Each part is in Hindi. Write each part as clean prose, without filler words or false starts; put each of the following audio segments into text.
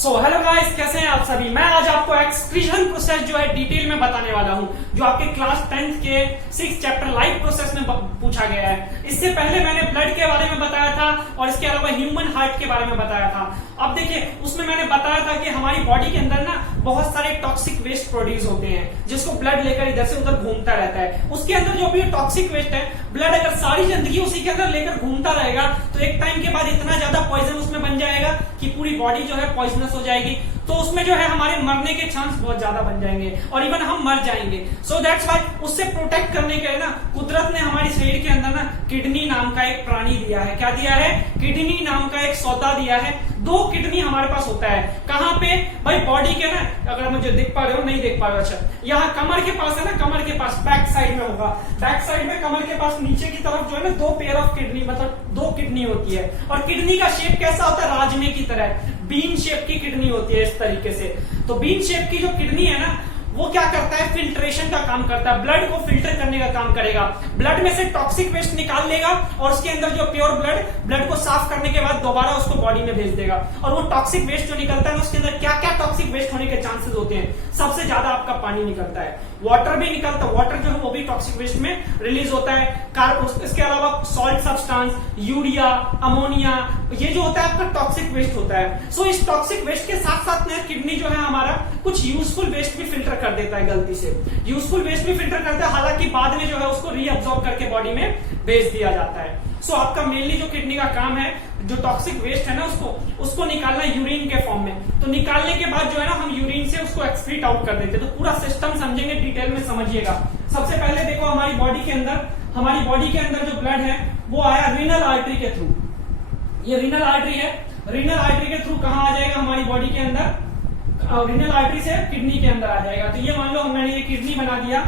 सो हेलो गाइस, कैसे हैं आप सभी। मैं आज आपको एक्सक्रीशन प्रोसेस जो है डिटेल में बताने वाला हूं, जो आपके क्लास 10th के 6 चैप्टर लाइफ प्रोसेस में पूछा गया है। इससे पहले मैंने ब्लड के बारे में बताया था और इसके अलावा ह्यूमन हार्ट के बारे में बताया था। अब देखिए, उसमें मैंने बताया था कि हमारी बॉडी के अंदर ना बहुत सारे टॉक्सिक वेस्ट प्रोड्यूस होते हैं, जिसको ब्लड लेकर इधर से उधर घूमता रहता है। उसके अंदर जो भी टॉक्सिक वेस्ट है, ब्लड अगर सारी जिंदगी उसी के अंदर लेकर घूमता रहेगा तो एक टाइम के बाद इतना ज्यादा पॉइजन उसमें बन जाएगा कि पूरी बॉडी जो है पॉइजनस हो जाएगी। तो उसमें जो है हमारे मरने के चांस बहुत ज्यादा बन जाएंगे और इवन हम मर जाएंगे। सो दैट्स व्हाई उससे प्रोटेक्ट करने के लिए ना कुदरत ने हमारे शरीर के अंदर ना किडनी नाम का एक प्राणी दिया है। क्या दिया है? किडनी नाम का एक सौदा दिया है। 2 किडनी हमारे पास होता है। कहां पे भाई? बॉडी के ना, अगर मुझे दिख पा रहे हो, नहीं देख पा रहे हो, अच्छा यहाँ कमर के पास है ना, कमर के पास बैक साइड में होगा। बैक साइड में कमर के पास नीचे की तरफ जो है ना 2 पेयर ऑफ किडनी, मतलब 2 किडनी होती है। और किडनी का शेप कैसा होता है? राजमे की तरह बीन शेप की किडनी होती है, इस तरीके से। तो बीन शेप की जो किडनी है ना, वो क्या करता है? फिल्ट्रेशन का काम करता है, ब्लड को फिल्टर करने का काम करेगा। ब्लड में से टॉक्सिक वेस्ट निकाल लेगा और उसके अंदर जो प्योर ब्लड को साफ करने के बाद दोबारा उसको बॉडी में भेज देगा। और वो टॉक्सिक वेस्ट जो निकलता है ना, उसके अंदर क्या क्या टॉक्सिक वेस्ट होने के चांसेस होते हैं? सबसे ज्यादा आपका पानी निकलता है, वाटर भी निकलता है। वाटर जो है वो भी टॉक्सिक वेस्ट में रिलीज होता है। इसके अलावा सॉल्ट सब्सटेंस, यूरिया, अमोनिया, ये जो होता है आपका टॉक्सिक वेस्ट होता है। सो इस टॉक्सिक वेस्ट के साथ साथ में किडनी जो है हमारा कुछ यूजफुल वेस्ट भी फिल्टर कर देता है, गलती से यूजफुल वेस्ट भी फिल्टर करता है। हालांकि बाद में जो है उसको रीअब्सॉर्ब करके बॉडी में भेज दिया जाता है। सो आपका मेनली जो किडनी का काम है, जो टॉक्सिक वेस्ट है ना, उसको निकालना यूरिन के फॉर्म में। तो निकालने के बाद जो है ना हम यूरिन से उसको एक्सक्रीट आउट कर देते हैं। तो पूरा सिस्टम समझेंगे, डिटेल में समझिएगा। सबसे पहले देखो, हमारी बॉडी के अंदर जो ब्लड है वो आया रीनल आर्टरी के थ्रू। ये रीनल आर्टरी है। रीनल आर्टरी के थ्रू कहां आ जाएगा? हमारी बॉडी के अंदर रीनल आर्टरी से किडनी के अंदर आ जाएगा। तो ये मान लो मैंने ये किडनी बना दिया,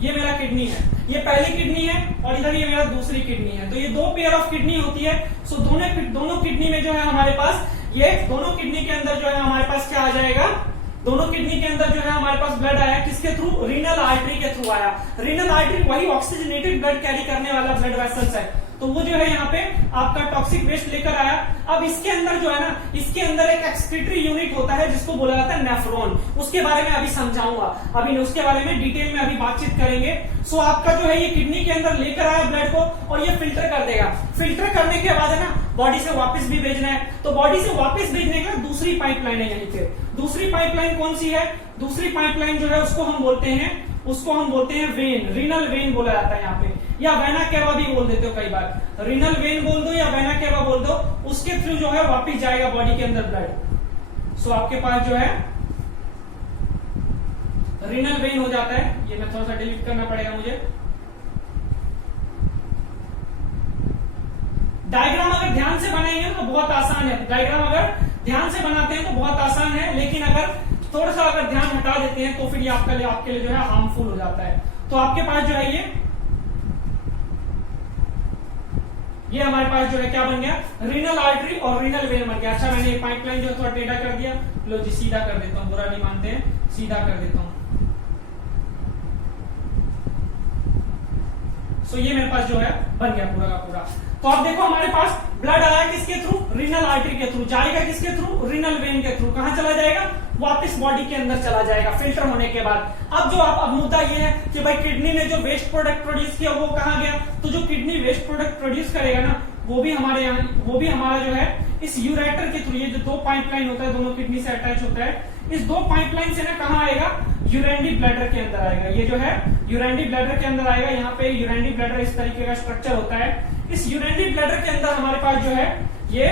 ये मेरा किडनी है, ये पहली किडनी है और इधर ये मेरा दूसरी किडनी है। तो ये 2 पेयर ऑफ किडनी होती है। सो दोनों किडनी में जो है हमारे पास, ये दोनों किडनी के अंदर जो है हमारे पास क्या आ जाएगा? दोनों किडनी के अंदर जो है हमारे पास ब्लड आया, किसके थ्रू? रीनल आर्टरी के थ्रू आया। रीनल आर्टरी वही ऑक्सीजनेटेड ब्लड कैरी करने वाला ब्लड वेसल्स है। तो वो जो है यहाँ पे आपका टॉक्सिक वेस्ट लेकर आया। अब इसके अंदर जो है ना, इसके अंदर एक एक्सक्रीटरी यूनिट होता है जिसको बोला जाता है नेफ्रॉन। उसके बारे में अभी समझाऊंगा, अभी उसके बारे में डिटेल में अभी बातचीत करेंगे। सो आपका जो है ये किडनी के अंदर लेकर आया ब्लड को और ये फिल्टर कर देगा। फिल्टर करने के बाद है ना बॉडी से वापस भी भेजना है। तो बॉडी से वापस भेजने का दूसरी पाइपलाइन है यहीं पे। दूसरी पाइपलाइन कौन सी है? दूसरी पाइपलाइन जो है उसको हम बोलते हैं वेन। रीनल वेन बोला जाता है यहाँ पे, या वेना केवा भी बोल देते हो कई बार। रीनल वेन बोल दो या वेना केवा बोल दो। उसके थ्रू जो है वापस जाएगा बॉडी के अंदर ब्लड। सो आपके पास जो है रीनल वेन हो जाता है। ये मैं थोड़ा सा डिलीट करना पड़ेगा मुझे। डायग्राम अगर ध्यान से बनाएंगे तो बहुत आसान है। डायग्राम अगर ध्यान से बनाते हैं तो बहुत आसान है, लेकिन अगर थोड़ा सा अगर ध्यान हटा देते हैं तो फिर ये आपके लिए जो है हार्मफुल हो जाता है। तो आपके पास जो है ये हमारे पास जो है क्या बन गया? रीनल आर्टरी और रीनल वेन बन गया। अच्छा, मैंने ये पाइपलाइन जो थोड़ा टेढ़ा कर दिया, लो जी सीधा कर देता हूं, बुरा नहीं मानते हैं, सीधा कर देता हूं। सो ये मेरे पास जो है बन गया पूरा का पूरा। तो अब देखो, हमारे पास ब्लड आया किसके थ्रू? रीनल आर्टरी के थ्रू। जाएगा किसके थ्रू? रीनल वेन के थ्रू। कहां चला जाएगा? वापस बॉडी के अंदर चला जाएगा फिल्टर होने के बाद। अब मुद्दा ये है कि भाई किडनी ने जो वेस्ट प्रोडक्ट प्रोड्यूस किया वो कहां गया? तो जो किडनी वेस्ट प्रोडक्ट प्रोड्यूस करेगा ना, वो भी हमारा जो है इस यूरेटर के थ्रू, ये जो 2 पाइपलाइन होता है दोनों किडनी से अटैच होता है, इस 2 पाइपलाइन से ना कहां आएगा? यूरेनरी ब्लैडर के अंदर आएगा। ये जो है यूरेनरी ब्लैडर के अंदर आएगा। यहाँ पे यूरेनरी ब्लैडर इस तरीके का स्ट्रक्चर होता है। इस यूरेनरी ब्लैडर के अंदर हमारे पास जो है ये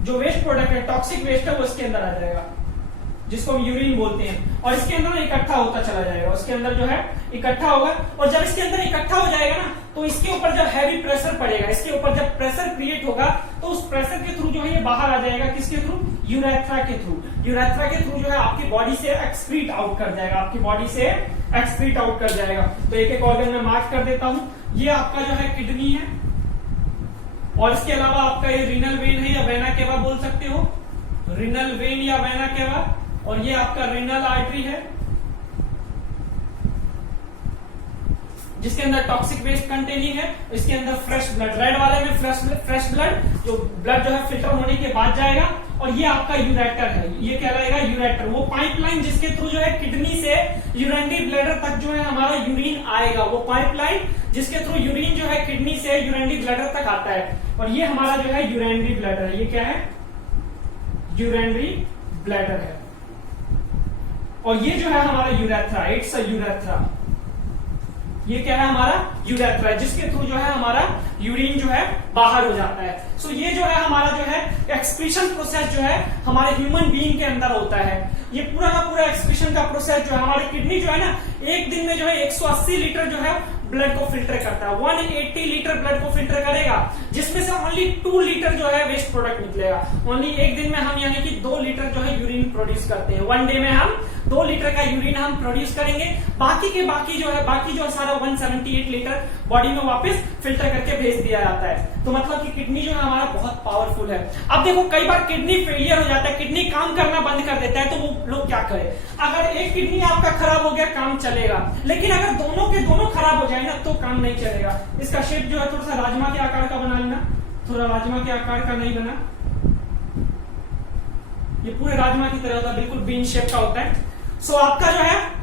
जो वेस्ट प्रोडक्ट है, टॉक्सिक वेस्ट है, वो इसके अंदर आ जाएगा, जिसको हम यूरिन बोलते हैं। और इसके अंदर इकट्ठा होता चला जाएगा, उसके अंदर जो है इकट्ठा होगा। और जब इसके अंदर इकट्ठा हो जाएगा ना, तो इसके ऊपर जब हैवी प्रेशर पड़ेगा, इसके ऊपर जब प्रेशर क्रिएट होगा, तो उस प्रेशर के थ्रू जो है ये बाहर आ जाएगा। किसके थ्रू? यूरेथ्रा के थ्रू। यूरेथ्रा के थ्रू जो है आपकी बॉडी से एक्सक्रीट आउट कर जाएगा, आपकी बॉडी से एक्सक्रीट आउट कर जाएगा। तो एक ऑर्गन में मार्क कर देता हूं। ये आपका जो है किडनी है, और इसके अलावा आपका ये रीनल वेन है या वेना केवा बोल सकते हो, रीनल वेन या वेना केवा। और ये आपका रीनल आर्टरी है, जिसके अंदर टॉक्सिक वेस्ट कंटेनिंग है। इसके अंदर फ्रेश ब्लड, रेड वाले में फ्रेश ब्लड, जो ब्लड जो है फिल्टर होने के बाद जाएगा, और ये आपका यूरेटर है, ये कहलाएगा यूरेटर। वो पाइपलाइन जिसके थ्रू जो है किडनी से यूरिनरी ब्लैडर तक जो है हमारा यूरिन आएगा, वो पाइपलाइन जिसके थ्रू यूरिन जो है किडनी से यूरिनरी ब्लैडर तक आता है। और ये हमारा जो है यूरिनरी ब्लैडर है, ये क्या है, यूरिनरी ब्लैडर है। और ये जो है हमारा यूरेथ्रा, इट्स अ यूरेथ्रा, ये क्या है हमारा यूरेथ्रा, जिसके थ्रू जो है हमारा यूरिन जो है बाहर हो जाता है। सो ये जो है हमारा जो है एक्सक्रीशन प्रोसेस जो है हमारे ह्यूमन बीइंग के अंदर होता है। ये पूरा का पूरा एक्सक्रीशन का प्रोसेस जो है हमारी किडनी जो है ना, एक दिन में जो है 180 लीटर जो है ब्लड को फिल्टर करता है, 180 लीटर ब्लड को फिल्टर करेगा, जिसमें से ओनली 2 लीटर जो है वेस्ट प्रोडक्ट निकलेगा। ओनली एक दिन में हम यानी कि 2 लीटर जो है यूरिन प्रोड्यूस करते हैं, 1 डे में हम 2 लीटर का यूरिन हम प्रोड्यूस करेंगे। बाकी जो है सारा 178 लीटर बॉडी में वापस फिल्टर करके भेज दिया जाता है। तो मतलब कि किडनी जो है हमारा बहुत पावरफुल है। अब देखो कई बार किडनी फेलियर हो जाता है, किडनी काम करना बंद कर देता है, तो वो लोग क्या करें, अगर एक किडनी आपका खराब हो गया काम चलेगा, लेकिन अगर दोनों के दोनों खराब हो जाए ना तो काम नहीं चलेगा। इसका शेप जो है थोड़ा सा राजमा के आकार का बना लेना, थोड़ा राजमा के आकार का नहीं बना, ये पूरे राजमा की तरह होता है, बिल्कुल बीन शेप का होता है। सो आपका जो है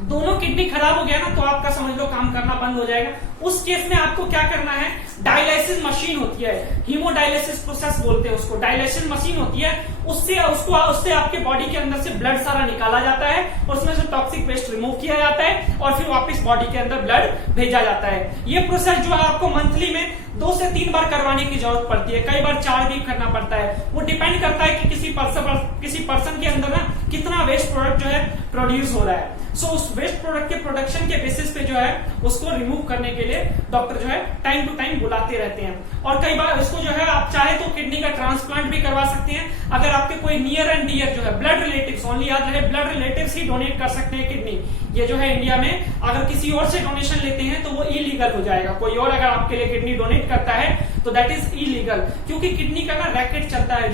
दोनों किडनी खराब हो गया ना तो आपका समझ लो काम करना बंद हो जाएगा। उस केस में आपको क्या करना है, डायलिसिस मशीन होती है, हीमोडायलिसिस प्रोसेस बोलते हैं उसको, डायलिसिस मशीन होती है, उससे आपके बॉडी के अंदर से ब्लड सारा निकाला जाता है और उसमें से टॉक्सिक वेस्ट रिमूव किया जाता है और फिर वापस बॉडी के अंदर ब्लड भेजा जाता है। ये प्रोसेस जो है आपको मंथली में 2 से 3 बार करवाने की जरूरत पड़ती है, कई बार 4 भी करना पड़ता है। वो डिपेंड करता है कि किसी पर्सन के अंदर ना कितना वेस्ट प्रोडक्ट जो है प्रोड्यूस हो रहा है। सो उस वेस्ट प्रोडक्ट के प्रोडक्शन के बेसिस पे जो है उसको रिमूव करने के लिए डॉक्टर जो है टाइम टू टाइम बुलाते रहते हैं। और कई बार इसको जो है आप चाहे तो किडनी का ट्रांसप्लांट भी करवा सकते हैं। अगर आपके कोई नियर एंड डियर जो है ब्लड रिलेटिव्स, ओनली याद रहे ब्लड रिलेटिव्स ही डोनेट कर सकते हैं किडनी। ये जो है इंडिया में अगर किसी और से डोनेशन लेते हैं तो वो इलीगल हो जाएगा। कोई और अगर आपके लिए किडनी डोनेट करता है तो दैट इज इलीगल, क्योंकि किडनी का ना रैकेट चलता है।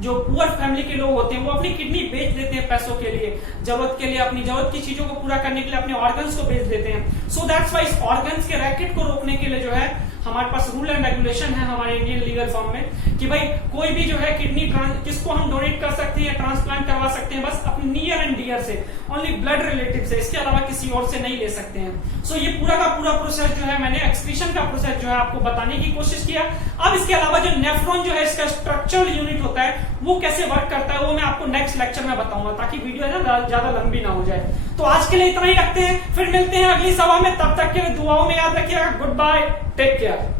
जो पुअर फैमिली के लोग होते हैं वो अपनी किडनी बेच देते हैं पैसों के लिए, जरूरत के लिए, अपनी जरूरत की चीजों को पूरा करने के लिए अपने ऑर्गन्स को बेच देते हैं। सो दैट्स व्हाई इस ऑर्गन्स के रैकेट को रोकने के लिए जो है हमारे पास रूल एंड रेगुलेशन है हमारे इंडियन लीगल फॉर्म में कि भाई कोई भी जो है किडनी किसको हम डोनेट कर सकते हैं, ट्रांसप्लांट करवा सकते हैं, बस अपने नियर एंड डियर से, ओनली ब्लड रिलेटिव से, इसके अलावा किसी और से नहीं ले सकते हैं। सो ये पूरा का पूरा प्रोसेस जो है मैंने एक्सक्रीशन का प्रोसेस जो है आपको बताने की कोशिश किया। अब इसके अलावा जो नेफ्रॉन जो है इसका स्ट्रक्चरल यूनिट होता है वो कैसे वर्क करता है वो मैं आपको नेक्स्ट लेक्चर में बताऊंगा, ताकि वीडियो है ना ज्यादा लंबी ना हो जाए। तो आज के लिए इतना ही रखते हैं, फिर मिलते हैं अगली सभा में। तब तक के लिए दुआओं में याद रखिएगा। Goodbye, take care.